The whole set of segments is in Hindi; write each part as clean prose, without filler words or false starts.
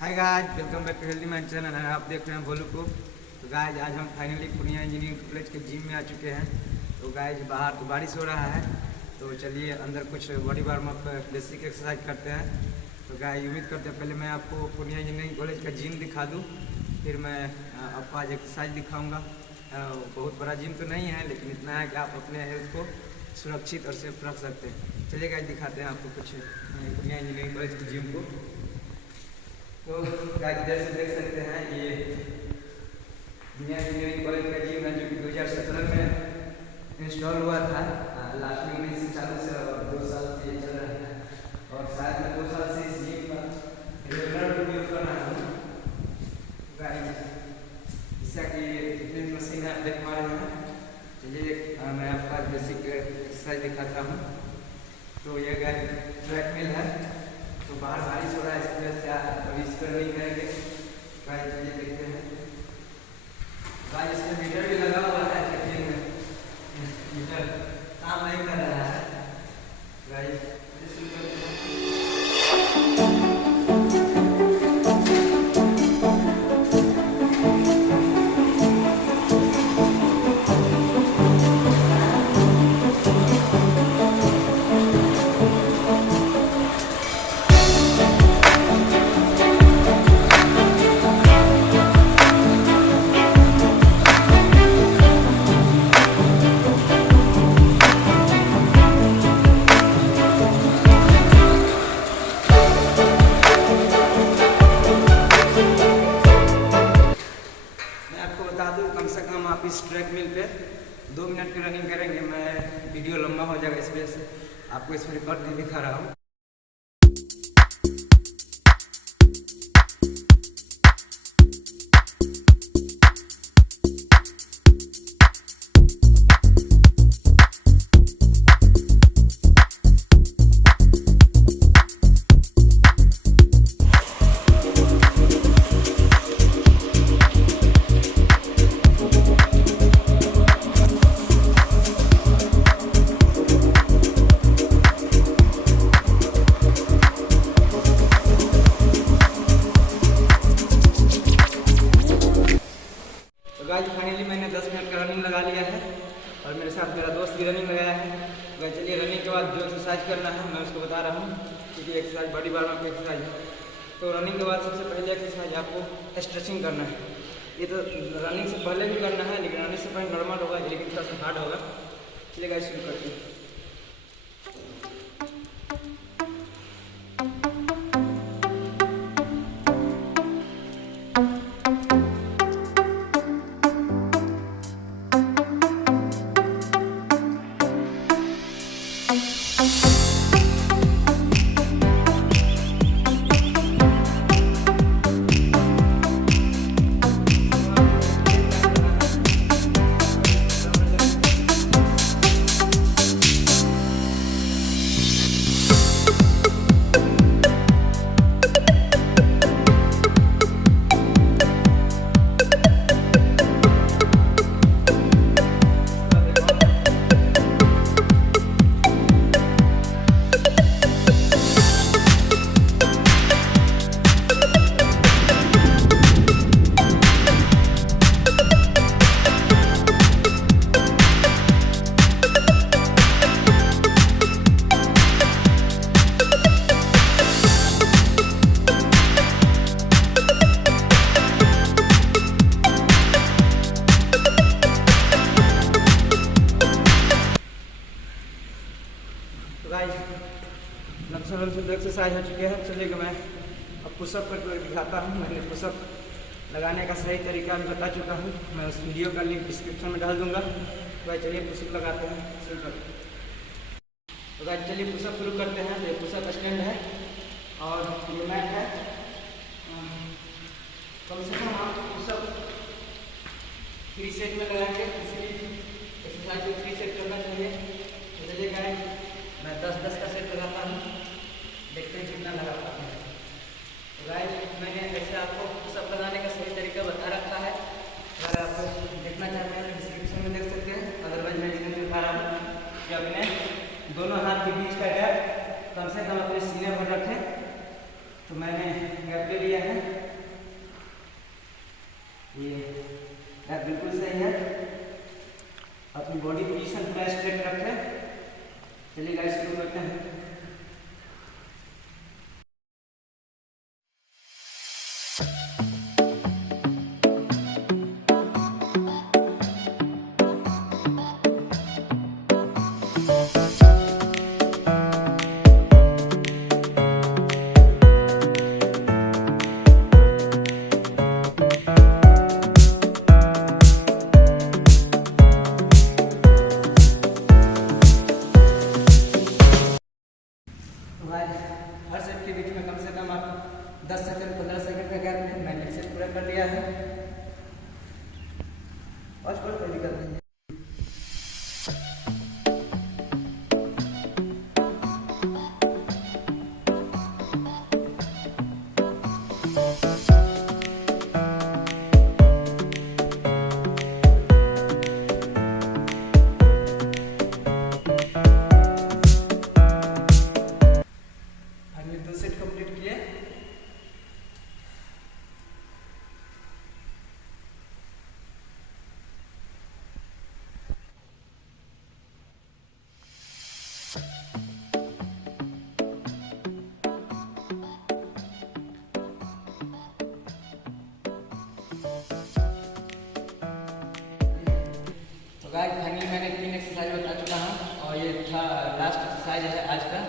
Hi guys, welcome back to healthy mind channel. आप देख रहे हैं भोलू को। तो गाइस आज हम फाइनली पूर्णिया इंजीनियरिंग कॉलेज के जिम में आ चुके हैं। तो गाइस बाहर तो बारिश हो रहा है, तो चलिए अंदर कुछ body warm up basic exercise करते हैं। तो गाइस उम्मीद करते हैं पहले मैं आपको पूर्णिया इंजीनियरिंग कॉलेज का जिम दिखा दूँ, फिर मैं आपको आज एक्सरसाइज दिखाऊँगा। बहुत बड़ा जिम तो नहीं है, लेकिन इतना है कि आप अपने हेल्थ को सुरक्षित और सेफ रख सकते हैं। चलिए गाइस दिखाते हैं आपको कुछ पूर्णिया इंजीनियरिंग कॉलेज के जिम को। तो गाइस जैसे देख सकते हैं, ये पूर्णिया इंजीनियरिंग कॉलेज का जिम है जो कि 2017 में इंस्टॉल हुआ था। लास्ट में 19 से चालू से और 2 साल से ये चल रहा है, और शायद मैं 2 साल से इस जिम का रेगुलर यूज कर रहा हूँ। गाइस जैसा कि फिटनेस मशीन है, देख पा रहे हैं। चलिए मैं आपका बेसिक एक्सरसाइज दिखाता हूँ। तो ये गाइस ट्रेडमिल है, तो बाहर बारिश हो रहा है, इस वजह से अभी इस पर नहीं करेंगे। गाइस चलिए देखते हैं। गाइस इसमें मीटर भी लगा हुआ है, लेकिन मीटर काम नहीं कर रहा है। गाइस शुरू करते हैं। कम से कम आप इस ट्रेडमिल पे 2 मिनट की रनिंग करेंगे। मैं वीडियो लंबा हो जाएगा, इस वजह से आपको इसमें रिकॉर्ड नहीं दिखा रहा हूँ। गाइस फाइनली मैंने 10 मिनट का रनिंग लगा लिया है, और मेरे साथ मेरा दोस्त भी रनिंग लगाया है। गाइस चलिए रनिंग के बाद जो एक्सरसाइज करना है मैं उसको बता रहा हूँ, क्योंकि एक्सरसाइज बॉडी वार्म अप की एक्सरसाइज है। तो रनिंग के बाद सबसे पहले एक्सरसाइज आपको स्ट्रेचिंग करना है। ये तो रनिंग से पहले भी करना है, लेकिन रनिंग से पहले नॉर्मल होगा, लेकिन थोड़ा सा हार्ड होगा। चलिए गाइस शुरू करते हैं। तो गाइस लमसम एक्सरसाइज हो चुके हैं। चलिए मैं अब पुशअप करके दिखाता हूँ। मैंने पुशअप लगाने का सही तरीका भी बता चुका हूँ, मैं उस वीडियो का लिंक डिस्क्रिप्शन में डाल दूँगा। तो भाई चलिए पुशअप लगाते हैं, शुरू करते हैं। तो गाइस चलिए पुशअप शुरू करते हैं। ये पुशअप स्टैंड है और ये मैट है। कम से कम आप पुशअप 3 सेट में लगाएंगे, किसी एक्सरसाइज को 3 सेट करना चाहिए। तो चलिए गाइस मैं 10-10 का सेट लगाता हूँ, देखते हैं कितना लगा पाते हैं। तो गाइस मैंने ऐसे आपको पुशअप लगाने का सही तरीका बता रखा है। अगर आप देखना चाहते हैं तो डिस्क्रिप्शन में देख सकते हैं, अदरवाइज मैं इसमें दिखा रहा हूँ कि अपने दोनों हाथ के बीच का गैप कम से कम अपने सीने पर रखें तो मैंने गैप ले लिया है, ये गैप बिल्कुल सही है। अपनी बॉडी पोजीशन पूरा स्ट्रेट रखें। चलिए गाइस शुरू करते हैं। हर सेट के बीच में कम से कम आप 10 सेकंड 15 सेकंड का गैप में मैंने सेट पूरा कर लिया है और कोई दिक्कत नहीं है। तो गाइस फाइनली मैंने 3 एक्सरसाइज बता चुका हूँ और ये था लास्ट एक्सरसाइज है आज का,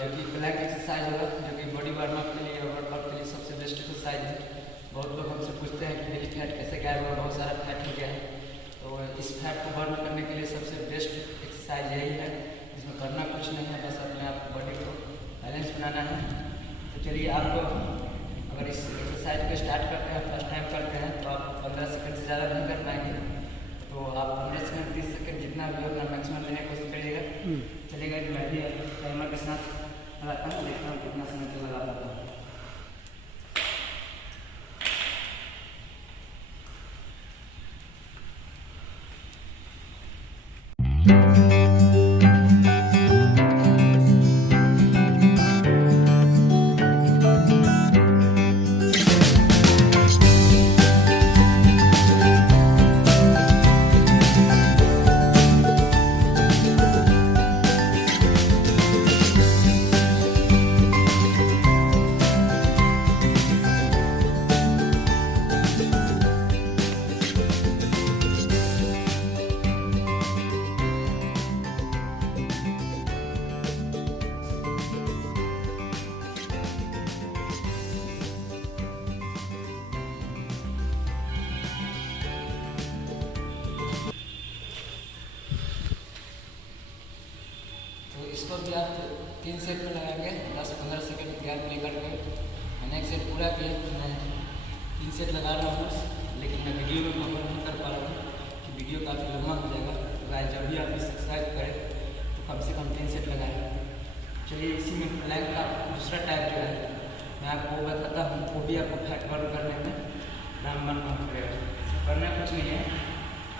जो कि प्लैंक एक्सरसाइज होगा, जो कि बॉडी वार्म अप के लिए और वर्कआउट के लिए सबसे बेस्ट एक्सरसाइज है। बहुत लोग हमसे पूछते हैं कि मेरी फैट कैसे गायब हुआ, बहुत सारा फैट हो गया है। तो इस फैट को बर्न करने के लिए सबसे बेस्ट एक्सरसाइज यही है, इसमें करना कुछ नहीं है, बस अपने आप बॉडी को बैलेंस बनाना है। तो चलिए आपको अगर इस एक्सरसाइज को स्टार्ट करते हैं, फर्स्ट टाइम करते हैं, तो आप 15 सेकंड से ज़्यादा नहीं कर पाएंगे। तो आप 15 सेकंड 30 सेकंड जितना भी अपना मैक्सिमम देने की कोशिश करिएगा। चलिएगा मैं भी टाइमर के साथ लगाता हूँ, देखता हूँ कितना समय तक लगा पाता हूँ। इसको भी आप 3 सेट में लगाएंगे, 10-15 सेकंड गैप लेकर के। मैंने एक सेट पूरा किया, मैं 3 सेट लगा रहा हूँ, लेकिन मैं वीडियो में कवर नहीं कर पा रहा हूँ कि वीडियो काफ़ी लंबा हो जाएगा। तो गाइस जब भी आप इस एक्सरसाइज करें तो कम से कम 3 सेट लगाएं। चलिए इसी में प्लैंक का दूसरा टाइप जो है मैं आपको बताता हूँ, वो भी आपको फैट बर्न करने में रामबन काम करेगा। करना कुछ नहीं है,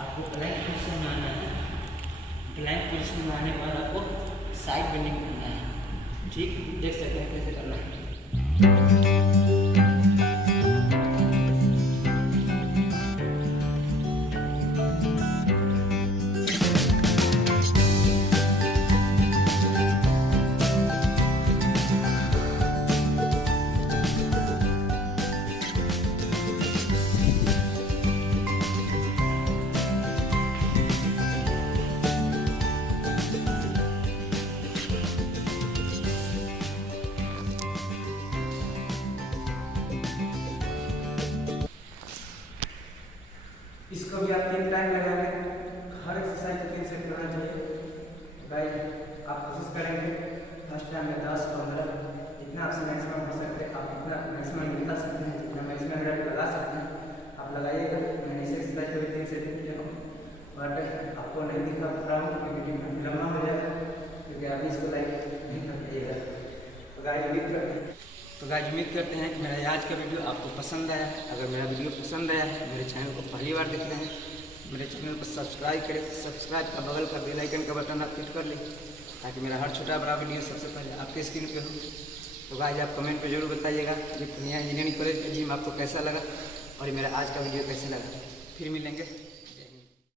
आपको प्लैंक पोजीशन में आना है। प्लैंक पोजीशन में आने के बाद आपको साइड बेंडिंग करना है। ठीक, देख सकते हैं कैसे करना है। इसको भी आप 3 टाइम लगाएंगे, हर एक्सरसाइज को 3 सेट करना चाहिए। गाइस आप कोशिश करेंगे फर्स्ट टाइम में 10-15 जितना आपसे मैक्सिमम हो सकते हैं, आप इतना मैक्सिमम निकाल सकते हैं, जितना मैक्सिमम रेट लगा सकते हैं आप लगाइएगा। मैंने इस एक्सरसाइज को भी 3 सेट किया हूँ, बट आपको नहीं दिखा रहा हूँ क्योंकि वीडियो लंबा हो जाएगा, क्योंकि आप इसको लाइक नहीं कर पाइएगा। तो गाइस उम्मीद करते हैं कि मेरा आज का वीडियो आपको पसंद आया है। अगर मेरा वीडियो पसंद आया है, मेरे चैनल को पहली बार देख रहे हैं, मेरे चैनल को सब्सक्राइब करें। सब्सक्राइब का बगल का बेल आइकन का बटन आप क्लिक कर लें, ताकि मेरा हर छोटा बड़ा वीडियो सबसे पहले आपके स्क्रीन पे हो। तो गाइस आप कमेंट पे जरूर बताइएगा कि पूर्णिया इंजीनियरिंग कॉलेज का जिम आपको कैसा लगा और मेरा आज का वीडियो कैसा लगा। फिर मिलेंगे।